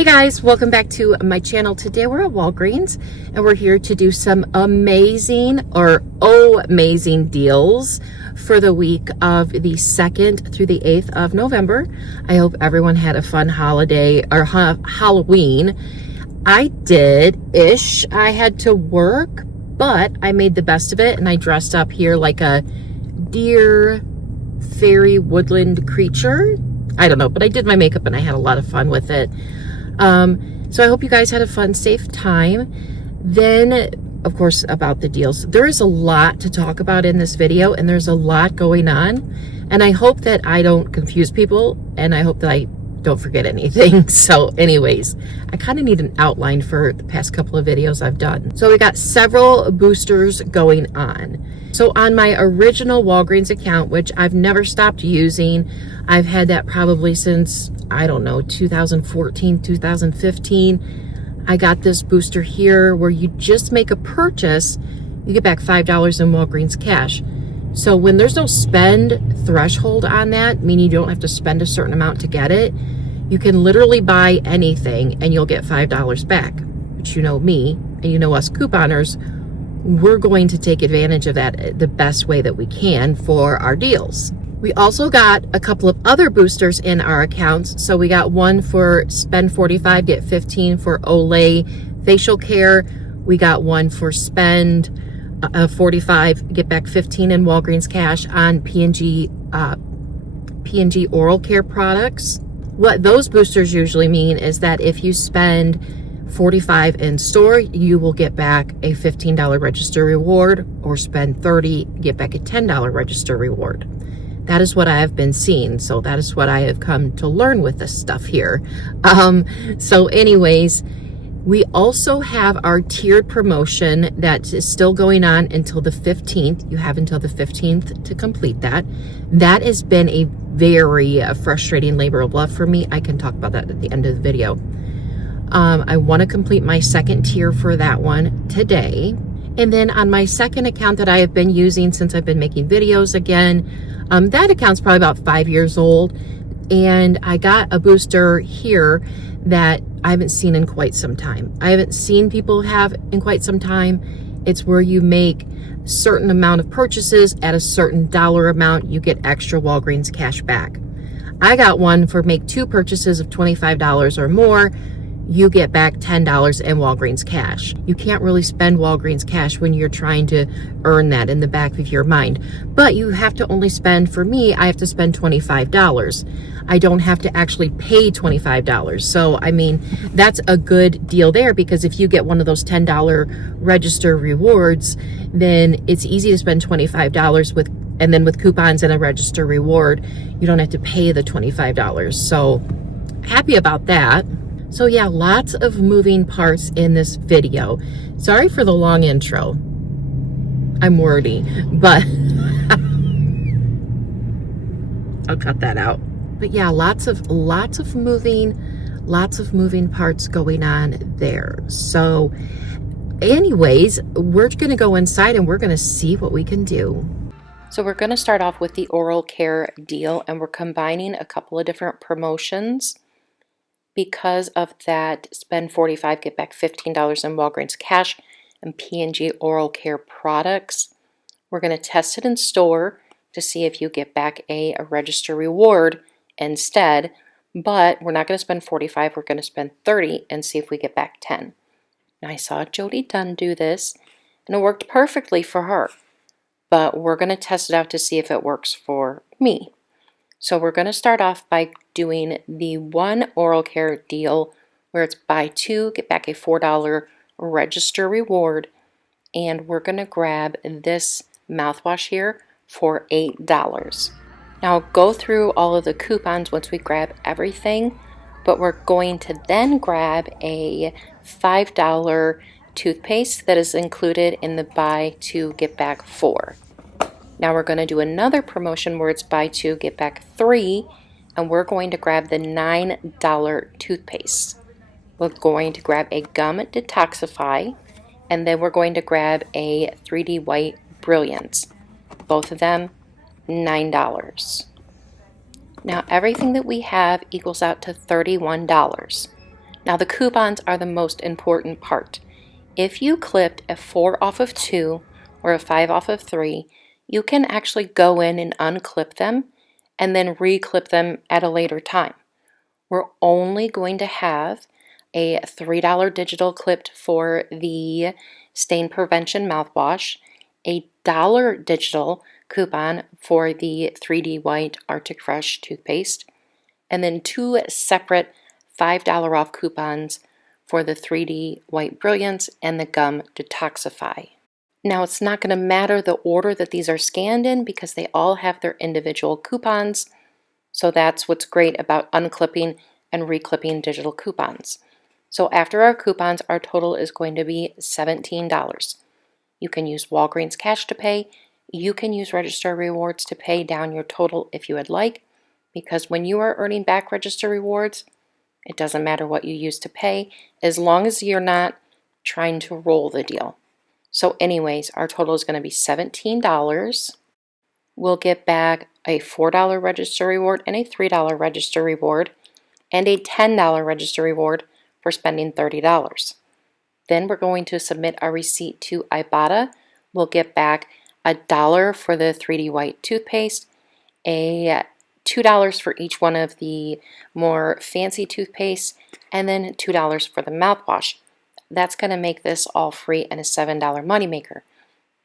Hey guys, welcome back to my channel. Today we're at Walgreens and we're here to do some amazing deals for the week of the 2nd through the 8th of November. I hope everyone had a fun holiday or Halloween. I did-ish. I had to work, but I made the best of it and I dressed up here like a deer, fairy, woodland creature. I don't know, but I did my makeup and I had a lot of fun with it. So I hope you guys had a fun, safe time. Then, of course, about the deals. There is a lot to talk about in this video, and there's a lot going on. And I hope that I don't confuse people, and I hope that I don't forget anything. So anyways, I kind of need an outline for the past couple of videos I've done. So we got several boosters going on. So on my original Walgreens account, which I've never stopped using, I've had that probably since, I don't know, 2014, 2015. I got this booster here where you just make a purchase, you get back $5 in Walgreens cash. So when there's no spend threshold on that, meaning you don't have to spend a certain amount to get it, you can literally buy anything and you'll get $5 back. But you know me, and you know us couponers, we're going to take advantage of that the best way that we can for our deals. We also got a couple of other boosters in our accounts. So we got one for spend 45, get 15 for Olay facial care. We got one for spend 45, get back 15 in Walgreens cash on P&G oral care products. What those boosters usually mean is that if you spend 45 in store, you will get back a $15 register reward, or spend 30, get back a $10 register reward. That is what I have been seeing. So that is what I have come to learn with this stuff here. So anyways, we also have our tiered promotion that is still going on until the 15th. You have until the 15th to complete that. That has been a very frustrating labor of love for me. I can talk about that at the end of the video. I want to complete my second tier for that one today. And then on my second account that I have been using since I've been making videos again, that account's probably about 5 years old. And I got a booster here that I haven't seen in quite some time. I haven't seen people have in quite some time. It's where you make a certain amount of purchases at a certain dollar amount, you get extra Walgreens cash back. I got one for make 2 purchases of $25 or more, you get back $10 in Walgreens cash. You can't really spend Walgreens cash when you're trying to earn that in the back of your mind. But you have to only spend, for me, I have to spend $25. I don't have to actually pay $25. So, I mean, that's a good deal there, because if you get one of those $10 register rewards, then it's easy to spend $25 with, and then with coupons and a register reward, you don't have to pay the $25. So, happy about that. So yeah, lots of moving parts in this video. Sorry for the long intro. I'm wordy, but I'll cut that out. But yeah, lots of moving parts going on there. So anyways, we're gonna go inside and we're gonna see what we can do. So we're gonna start off with the oral care deal, and we're combining a couple of different promotions. Because of that, spend 45, get back $15 in Walgreens cash and P&G oral care products. We're going to test it in store to see if you get back a register reward instead, but we're not going to spend 45, we're going to spend 30 and see if we get back 10. Now, I saw Jody Dunn do this and it worked perfectly for her, but we're going to test it out to see if it works for me. So we're going to start off by doing the one oral care deal where it's buy 2, get back a $4 register reward. And we're going to grab this mouthwash here for $8. Now I'll go through all of the coupons once we grab everything, but we're going to then grab a $5 toothpaste that is included in the buy 2, get back 4. Now we're going to do another promotion where it's buy 2, get back 3, and we're going to grab the $9 toothpaste. We're going to grab a gum detoxify, and then we're going to grab a 3D white brilliance. Both of them, $9. Now everything that we have equals out to $31. Now the coupons are the most important part. If you clipped a 4 off of 2 or a 5 off of 3, you can actually go in and unclip them and then re-clip them at a later time. We're only going to have a $3 digital clipped for the stain prevention mouthwash, a $1 digital coupon for the 3D White Arctic Fresh toothpaste, and then 2 separate $5 off coupons for the 3D White Brilliance and the Gum Detoxify. Now it's not going to matter the order that these are scanned in because they all have their individual coupons. So that's what's great about unclipping and reclipping digital coupons. So after our coupons, our total is going to be $17. You can use Walgreens cash to pay. You can use Register Rewards to pay down your total if you would like, because when you are earning back Register Rewards, it doesn't matter what you use to pay, as long as you're not trying to roll the deal. So anyways, our total is going to be $17. We'll get back a $4 register reward and a $3 register reward and a $10 register reward for spending $30. Then we're going to submit our receipt to Ibotta. We'll get back $1 for the 3D White toothpaste, a $2 for each one of the more fancy toothpaste, and then $2 for the mouthwash. That's going to make this all free and a $7 moneymaker.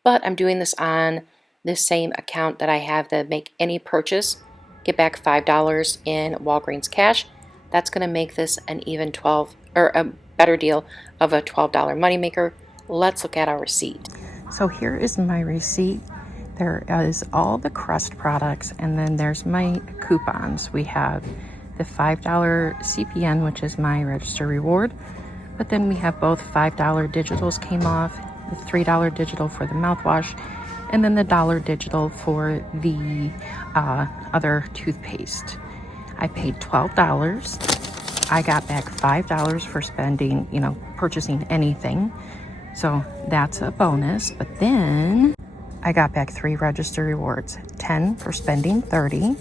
But I'm doing this on the same account that I have to make any purchase, get back $5 in Walgreens cash. That's going to make this an even 12 or a better deal of a $12 moneymaker. Let's look at our receipt. So here is my receipt. There is all the Crest products, and then there's my coupons. We have the $5 CPN, which is my register reward, but then we have both $5 digitals came off, the $3 digital for the mouthwash, and then the $1 digital for the other toothpaste. I paid $12. I got back $5 for spending, purchasing anything. So that's a bonus. But then I got back 3 register rewards, 10 for spending 30,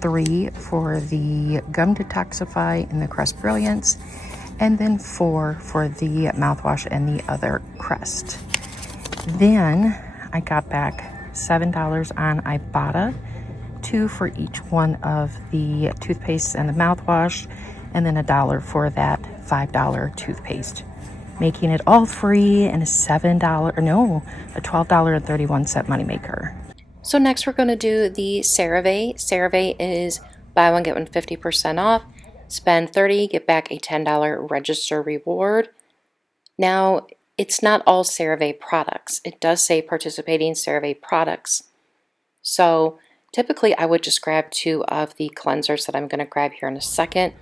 3 for the Gum Detoxify and the Crest Brilliance, and then 4 for the mouthwash and the other Crest. Then I got back $7 on Ibotta, 2 for each one of the toothpaste and the mouthwash, and then $1 for that $5 toothpaste, making it all free and a $12.31 moneymaker. So next we're going to do the CeraVe. CeraVe is buy one, get one 50% off. Spend $30, get back a $10 register reward. Now, it's not all CeraVe products. It does say participating CeraVe products. So typically I would just grab 2 of the cleansers that I'm going to grab here in a second,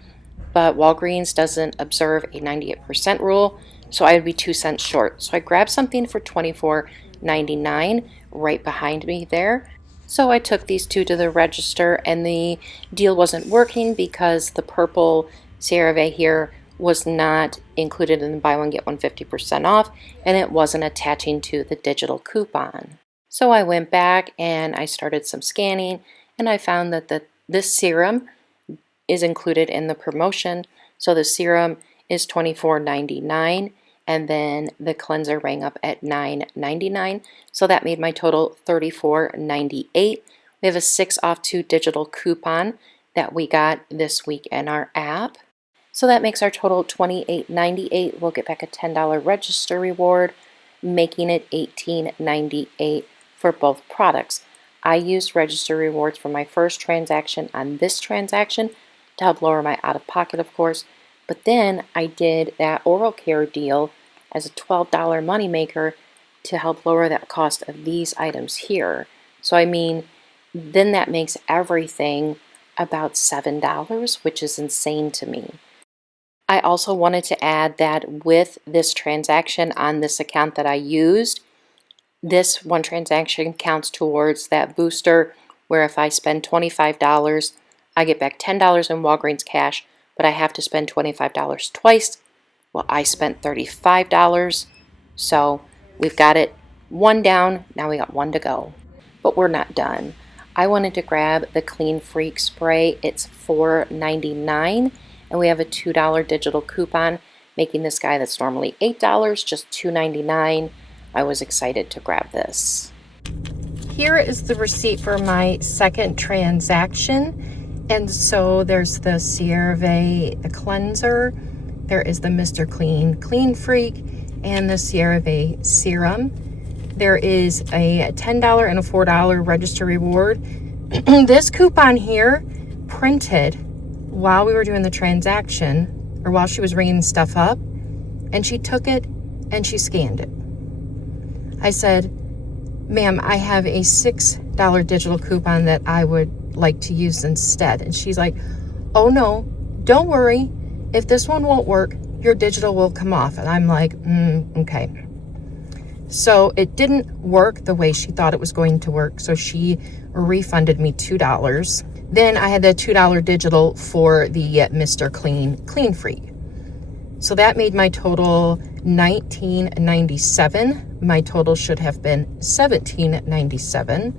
but Walgreens doesn't observe a 98% rule, so I would be 2 cents short. So I grabbed something for $24.99 right behind me there. So I took these 2 to the register, and the deal wasn't working because the purple CeraVe here was not included in the buy one get one 50% off, and it wasn't attaching to the digital coupon. So I went back and I started some scanning, and I found that this serum is included in the promotion. So the serum is $24.99, and then the cleanser rang up at $9.99. So that made my total $34.98. We have a 6 off 2 digital coupon that we got this week in our app. So that makes our total $28.98. We'll get back a $10 register reward, making it $18.98 for both products. I used register rewards for my first transaction on this transaction to help lower my out-of-pocket, of course. But then I did that oral care deal as a $12 moneymaker to help lower that cost of these items here. So I mean, then that makes everything about $7, which is insane to me. I also wanted to add that with this transaction on this account that I used, this one transaction counts towards that booster, where if I spend $25, I get back $10 in Walgreens cash, but I have to spend $25 twice. Well, I spent $35, so we've got it 1 down, now we got 1 to go. But we're not done. I wanted to grab the Clean Freak spray. It's $4.99, and we have a $2 digital coupon, making this guy that's normally $8 just $2.99. I was excited to grab this. Here is the receipt for my second transaction. And so there's the CeraVe, the cleanser. There is the Mr. Clean Freak, and the CeraVe serum. There is a $10 and a $4 register reward. This coupon here printed while we were doing the transaction, or while she was ringing stuff up, and she took it and she scanned it. I said, ma'am, I have a $6 digital coupon that I would like to use instead. And she's like, oh no, don't worry. If this one won't work, your digital will come off. And I'm like, okay. So it didn't work the way she thought it was going to work. So she refunded me $2. Then I had the $2 digital for the Mr. Clean Freak. So that made my total $19.97. My total should have been $17.97.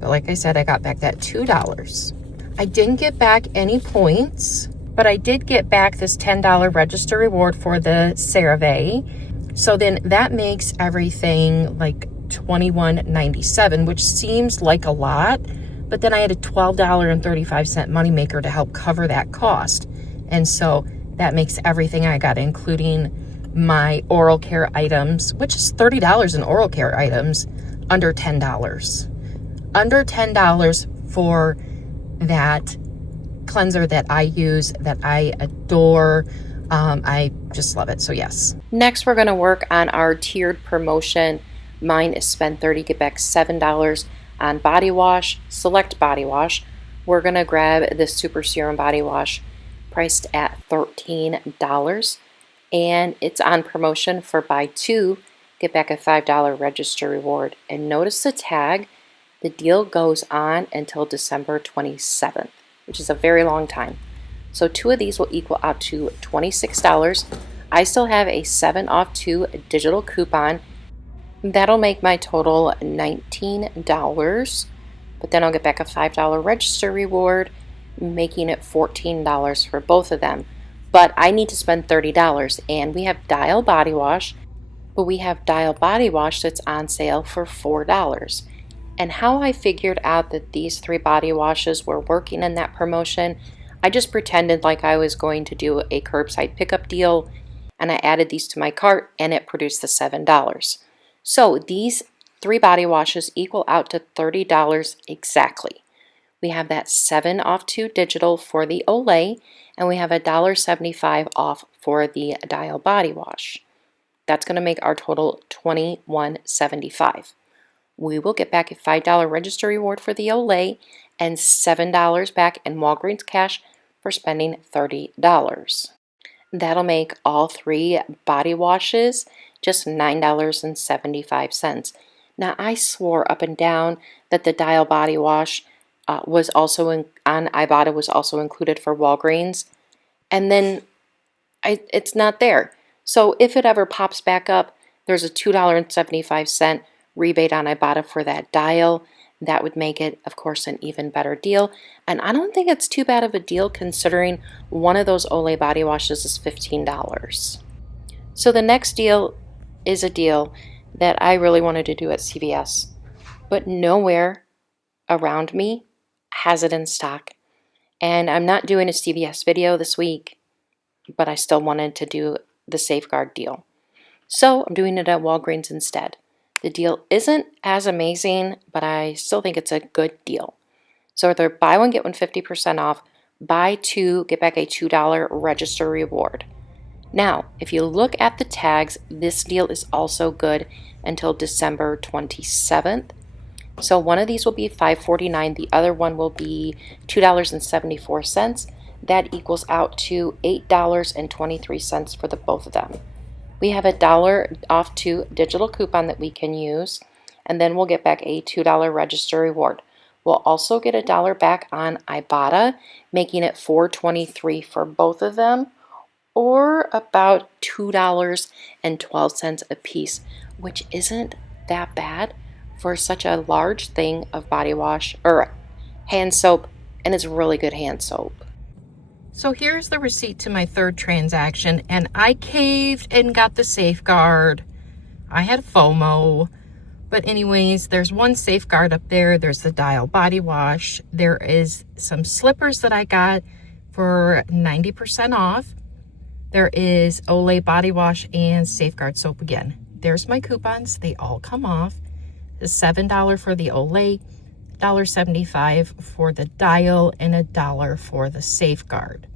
But like I said, I got back that $2. I didn't get back any points, but I did get back this $10 register reward for the CeraVe. So then that makes everything like $21.97, which seems like a lot. But then I had a $12.35 moneymaker to help cover that cost. And so that makes everything I got, including my oral care items, which is $30 in oral care items, under $10. Under $10 for that cleanser that I use, that I adore. I just love it. So yes. Next, we're going to work on our tiered promotion. Mine is spend $30, get back $7 on body wash, select body wash. We're going to grab this Super Serum body wash priced at $13, and it's on promotion for buy two, get back a $5 register reward. And notice the tag, the deal goes on until December 27th, which is a very long time. So two of these will equal out to $26. I still have a 7 off 2 digital coupon. That'll make my total $19, but then I'll get back a $5 register reward, making it $14 for both of them. But I need to spend $30, and we have Dial Body Wash, but we have Dial Body Wash that's on sale for $4. And how I figured out that these 3 body washes were working in that promotion, I just pretended like I was going to do a curbside pickup deal, and I added these to my cart, and it produced the $7. So these 3 body washes equal out to $30 exactly. We have that 7 off 2 digital for the Olay, and we have a $1.75 off for the Dial Body Wash. That's going to make our total $21.75. We will get back a $5 register reward for the Olay and $7 back in Walgreens cash for spending $30. That'll make all 3 body washes just $9.75. Now, I swore up and down that the Dial Body Wash was also on Ibotta, was also included for Walgreens, and then it's not there. So if it ever pops back up, there's a $2.75 rebate on Ibotta for that Dial. That would make it, of course, an even better deal. And I don't think it's too bad of a deal considering one of those Olay body washes is $15. So the next deal is a deal that I really wanted to do at CVS, but nowhere around me has it in stock. And I'm not doing a CVS video this week, but I still wanted to do the Safeguard deal. So I'm doing it at Walgreens instead. The deal isn't as amazing, but I still think it's a good deal. So they're buy one, get one 50% off, buy 2, get back a $2 register reward. Now, if you look at the tags, this deal is also good until December 27th. So one of these will be $5.49, the other one will be $2.74. That equals out to $8.23 for the both of them. We have a $1 off 2 digital coupon that we can use, and then we'll get back a $2 register reward. We'll also get $1 back on Ibotta, making it $4.23 for both of them, or about $2.12 a piece, which isn't that bad for such a large thing of body wash or hand soap, and it's really good hand soap. So here's the receipt to my third transaction, and I caved and got the Safeguard. I had FOMO. But anyways, there's one Safeguard up there. There's the Dial body wash. There is some slippers that I got for 90% off. There is Olay body wash and Safeguard soap again. There's my coupons. They all come off. The $7 for the Olay, $1.75 for the Dial, and $1 for the Safeguard.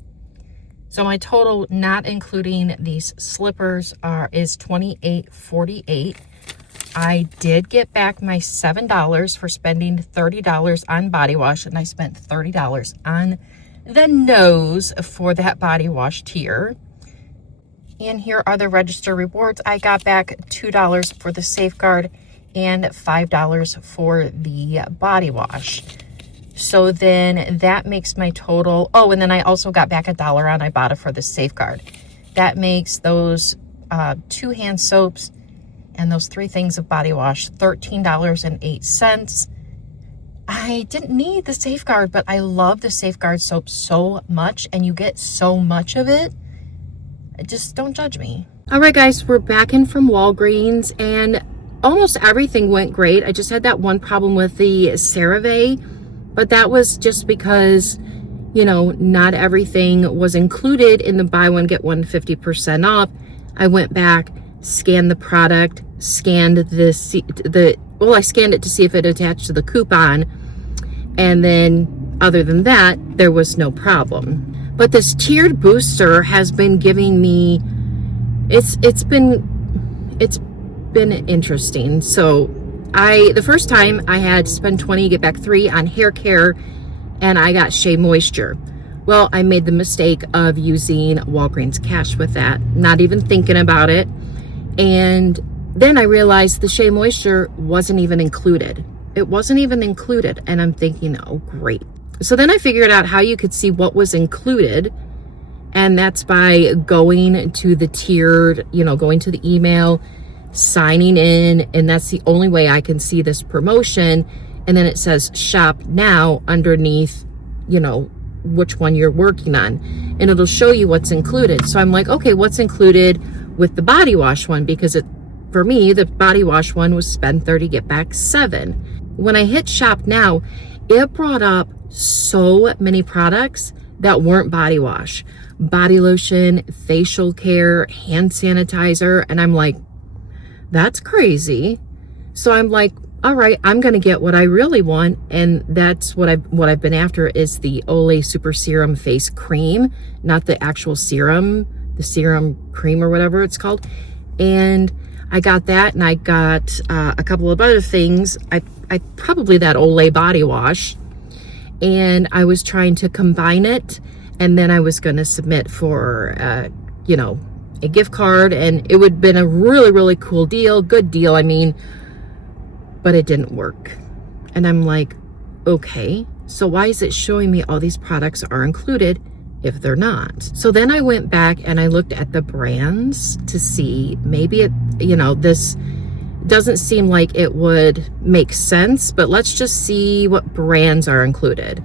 So my total, not including these slippers, is $28.48. I did get back my $7 for spending $30 on body wash, and I spent $30 on the nose for that body wash tier. And here are the register rewards. I got back $2 for the Safeguard and $5 for the body wash. So then that makes my total. Oh, and then I also got back $1 on Ibotta for the Safeguard. That makes those 2 hand soaps and those 3 things of body wash $13.08. I didn't need the Safeguard, but I love the Safeguard soap so much, and you get so much of it. Just don't judge me. All right, guys, we're back in from Walgreens, and almost everything went great. I just had that one problem with the CeraVe, but that was just because, you know, not everything was included in the buy one, get one 50% off. I went back, scanned the product, scanned I scanned it to see if it attached to the coupon, and then other than that, there was no problem. But this tiered booster has been giving me, it's been interesting. So the first time I had to spend $20, get back $3 on hair care, and I got Shea Moisture. Well, I made the mistake of using Walgreens cash with that, not even thinking about it. And then I realized the Shea Moisture wasn't even included. It wasn't even included. And I'm thinking, oh, great. So then I figured out how you could see what was included. And that's by going to the tiered, going to the email, signing in. And that's the only way I can see this promotion. And then it says shop now underneath, which one you're working on. And it'll show you what's included. So I'm like, okay, what's included with the body wash one? Because for me, the body wash one was spend 30, get back 7. When I hit shop now, it brought up so many products that weren't body wash. Body lotion, facial care, hand sanitizer. And I'm like, that's crazy. So I'm like, all right, I'm going to get what I really want. And that's what I've been after is the Olay Super Serum Face Cream, not the actual serum, the serum cream or whatever it's called. And I got that, and I got a couple of other things. I probably that Olay body wash, and I was trying to combine it, and then I was going to submit for a gift card, and it would have been a really, really cool deal, good deal, but it didn't work. And I'm like, okay, so why is it showing me all these products are included if they're not? So then I went back and I looked at the brands to see maybe it, this doesn't seem like it would make sense, but let's just see what brands are included.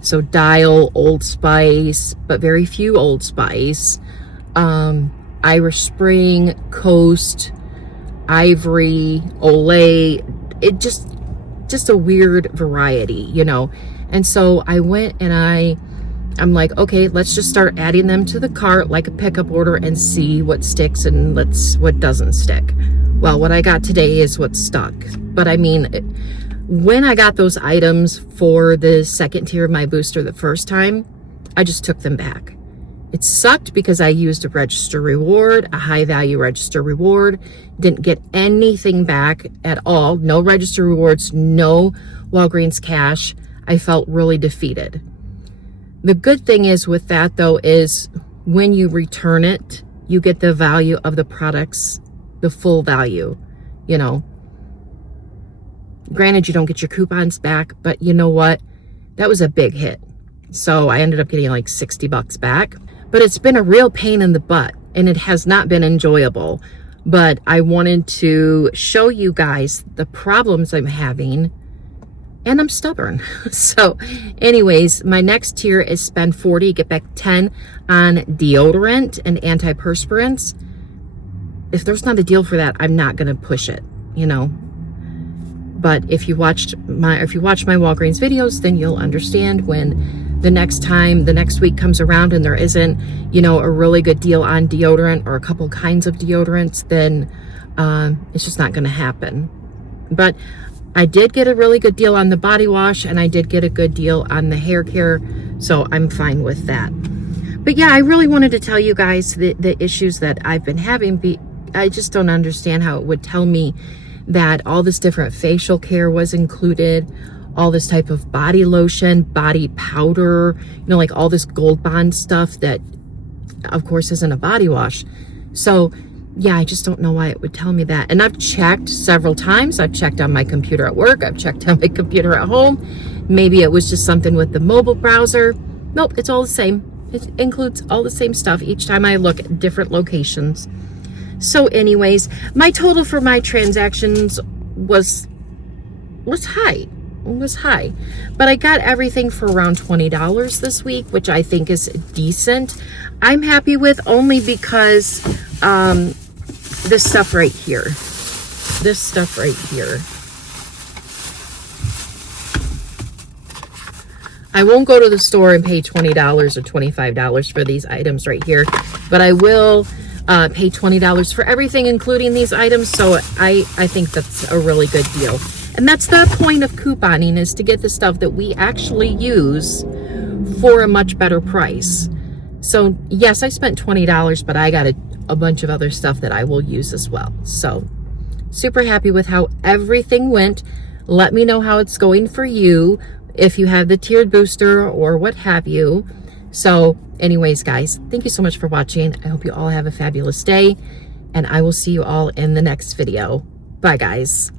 So Dial, Old Spice, but very few Old Spice, Irish Spring, Coast, Ivory, Olay. It just a weird variety, And so I went and I'm like, okay, let's just start adding them to the cart like a pickup order and see what sticks and what doesn't stick. Well, what I got today is what stuck. But when I got those items for the second tier of my booster the first time, I just took them back. It sucked because I used a register reward, a high value register reward, didn't get anything back at all. No register rewards, no Walgreens cash. I felt really defeated. The good thing is with that though, is when you return it, you get the value of the products, the full value, Granted, you don't get your coupons back, but you know what? That was a big hit. So I ended up getting like $60 back. But it's been a real pain in the butt, and it has not been enjoyable. But I wanted to show you guys the problems I'm having and I'm stubborn. So anyways, my next tier is spend 40, get back 10 on deodorant and antiperspirants. If there's not a deal for that, I'm not going to push it, you know. But if you watch my Walgreens videos, then you'll understand when the next week comes around and there isn't, you know, a really good deal on deodorant or a couple kinds of deodorants, then it's just not going to happen. But I did get a really good deal on the body wash, and I did get a good deal on the hair care, so I'm fine with that. But yeah, I really wanted to tell you guys the issues that I've been having. I just don't understand how it would tell me that all this different facial care was included, all this type of body lotion, body powder, you know, like all this Gold Bond stuff that, of course, isn't a body wash. So yeah, I just don't know why it would tell me that. And I've checked several times. I've checked on my computer at work. I've checked on my computer at home. Maybe it was just something with the mobile browser. Nope, it's all the same. It includes all the same stuff each time I look at different locations. So anyways, my total for my transactions was high. It was high. But I got everything for around $20 this week, which I think is decent. I'm happy with, only because this stuff right here. This stuff right here. I won't go to the store and pay $20 or $25 for these items right here, but I will pay $20 for everything, including these items. So I think that's a really good deal. And that's the point of couponing, is to get the stuff that we actually use for a much better price. So yes, I spent $20, but I got a bunch of other stuff that I will use as well. So super happy with how everything went. Let me know how it's going for you, if you have the tiered booster or what have you. So anyways, guys, thank you so much for watching. I hope you all have a fabulous day, and I will see you all in the next video. Bye, guys.